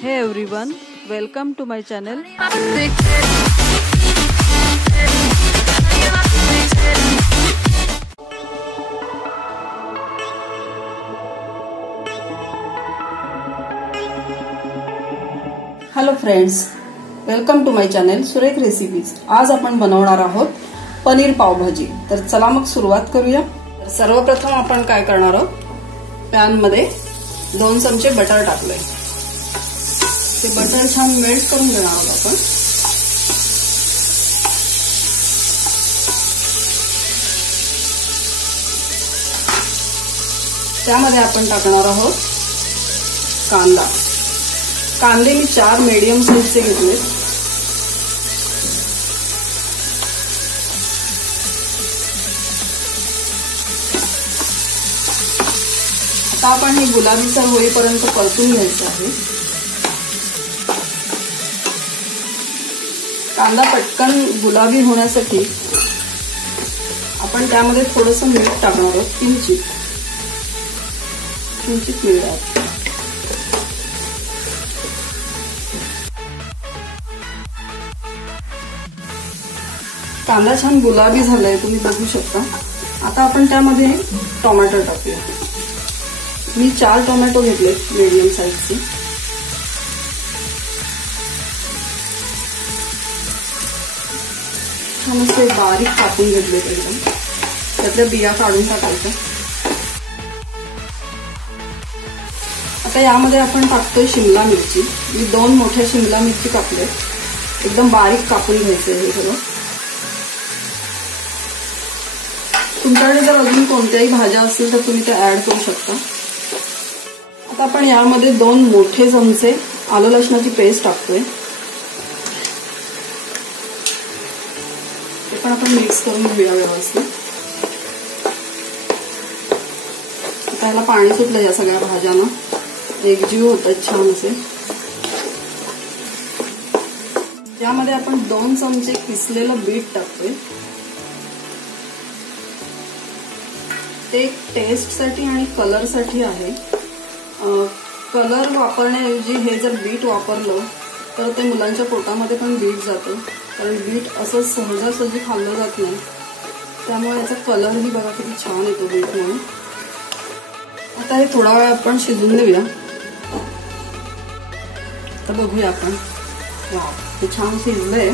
Hey everyone, welcome to my channel. Hello friends, welcome to my channel Surekh recipes. आज आपण बनवणार आहोत पनीर पावभाजी। तर चला मग सुरुवात करूया। सर्वप्रथम आपण काय करणार आहोत, पॅन मध्ये 2 चमचे बटर टाकले। ते बटर छान मेल्ट करून घेणार आहोत आपण। त्यामध्ये आपण टाकणार आहोत कांदा। कांदे मी 4 मीडियम साइजचे घेतले। आता आपण हे गुलाबीसर होईपर्यंत परतून घ्यायचं आहे। कांदा पटकन गुलाबी होण्यासाठी आपण त्यामध्ये थोडंसं मीठ टाकणार आहोत, किंचित मीठ आहे। कांदा छान गुलाबी झालाय, तुम्ही बघू शकता। आता आपण त्यामध्ये टोमॅटो टाकूया। मी 4 टोमॅटो घेतले मीडियम साइजचे। छान असे बारीक कापून घेतले एकदम। त्यातल्या बिया काढून टाकायच्या। आता यामध्ये आपण टाकतोय शिमला मिरची। मी 2 मोठ्या शिमला मिरची कापले, एकदम बारीक कापून घ्यायचे हे सगळं। तुमच्याकडे जर अजून कोणत्याही भाज्या असतील तर तुम्ही त्या ऍड करू शकता। आता आपण यामध्ये 2 मोठे चमचे आलं लसणाची पेस्ट टाकतोय। ते पण आपण मिक्स करून घेऊया व्यवस्थित। आता याला पाणी सुटलं या सगळ्या भाज्यांना, एकजीव होतात छान असे। यामध्ये आपण 2 चमचे किसलेलं बीट टाकतोय। ते टेस्ट साठी आणि कलर साठी आहे। कलर वापरण्याऐवजी हे जर बीट वापरलं तर ते मुलांच्या पोटामध्ये पण बीट जातं, कारण बीट असं सहजासहजी खाल्लं जात नाही। त्यामुळे याचा कलरही बघा किती छान येतो बीटमुळे। आता हे थोडा वेळ आपण शिजून देऊया। तर बघूया आपण, वाव हे छान शिजलंय।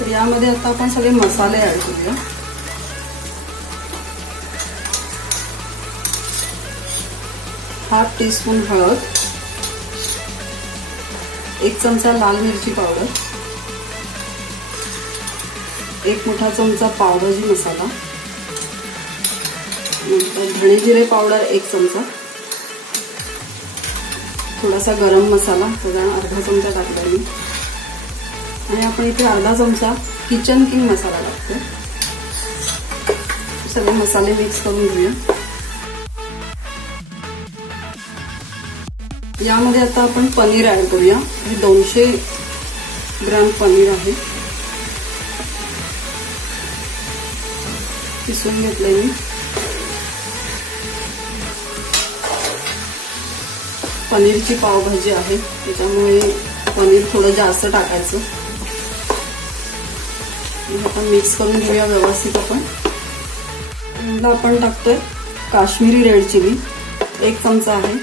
तर यामध्ये आता आपण सगळे मसाले ऍड करूया। हाफ टीस्पून हळद, 1 चमचा लाल मिरची पावडर, 1 मोठा चमचा पावभाजी मसाला, धणे जिरे पावडर 1 चमचा, थोडासा गरम मसाला साधारण अर्धा चमचा टाकला मी, आणि आपण इथे अर्धा चमचा किचन किंग मसाला टाकतो। सगळे मसाले मिक्स करून घेऊया। यामध्ये आता आपण पनीर ऍड करूया। हे 200 ग्रॅम पनीर आहे, किसून घेतलंय मी। पनीरची पावभाजी आहे त्याच्यामुळे पनीर थोडं जास्त टाकायचं। आता मिक्स करून घेऊया व्यवस्थित आपण। आपण टाकतोय काश्मीरी रेड चिली, 1 चमचा आहे।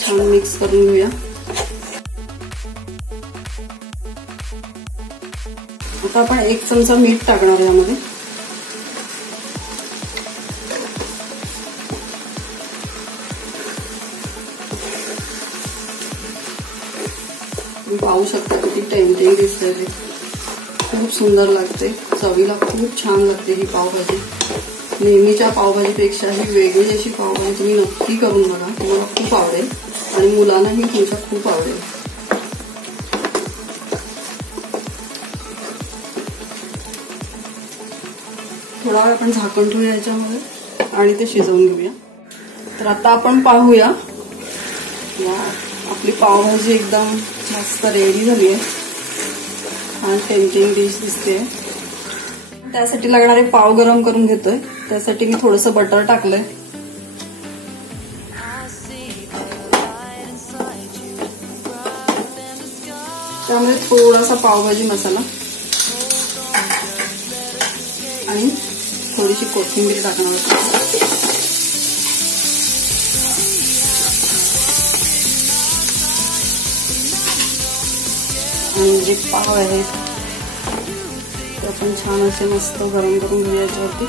छान मिक्स करून घेऊया। आता आपण 1 चमचा मीठ टाकणार यामध्ये। तुम्ही पाहू शकता किती टेम्पटिंग दिसतंय ते, खूप सुंदर लागते, चवीला खूप छान लागते ही पावभाजी। नेहमीच्या पावभाजीपेक्षा ही वेगळी अशी पावभाजी तुम्ही नक्की करून बघा, तुम्हाला खूप आवडेल आणि मुलांनाही तुमच्या खूप आवडेल। थोडा वेळ आपण झाकण ठेवूया याच्यामध्ये आणि ते शिजवून घेऊया। तर आता आपण पाहूया, आपली पावभाजी एकदम मस्त रेडी झाली आहे। छान टेम्पटिंग डिश दिसते। त्यासाठी लागणारे पाव गरम करून घेतोय. त्यासाठी मी थोडंसं बटर टाकलंय. त्यामध्ये थोडासा पावभाजी मसाला आणि थोडीशी कोथिंबीर टाकणार होती. आणि जे पाव आहेत ते आपण छान असे मस्त गरम करून घेऊया याच्यावरती.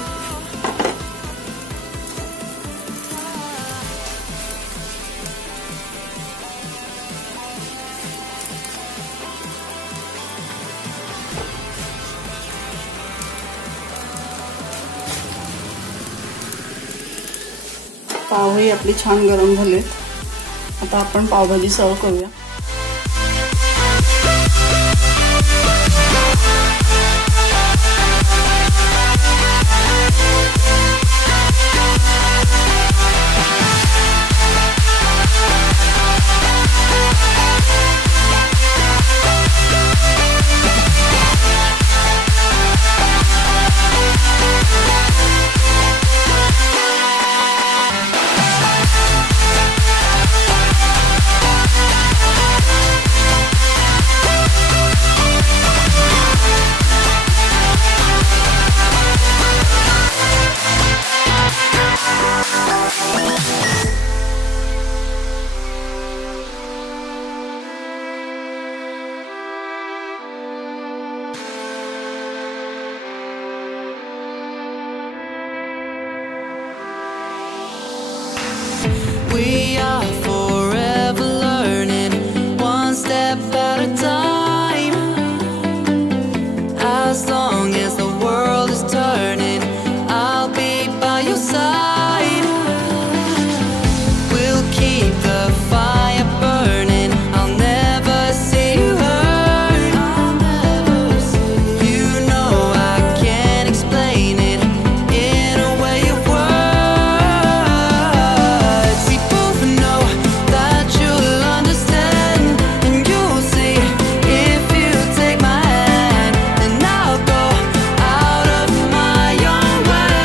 पावही आपली छान गरम झालेत. आता आपण पावभाजी सर्व करूया. We are forever learning, one step at a time. As long as the world is turning, I'll be by your side. We'll keep the fire burning, I'll never see you hurt. You know I can't explain it in a way of words. We both know that you'll understand, and you'll see if you take my hand, and I'll go out of my own way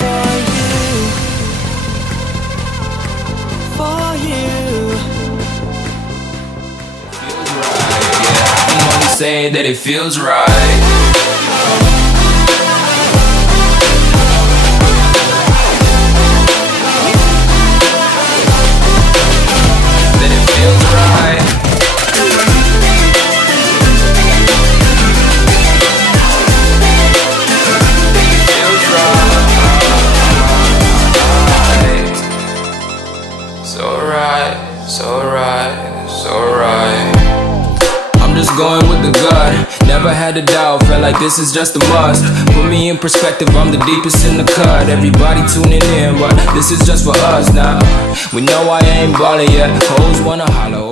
for you, for you. I'm only saying that it feels right. That it feels right. It feels right. So right, so right, so right. I'm just going with the gut. Never had a doubt, felt like this is just a must. Put me in perspective, I'm the deepest in the cut. Everybody tuning in, but this is just for us now. We know I ain't ballin' yet. Hoes wanna holler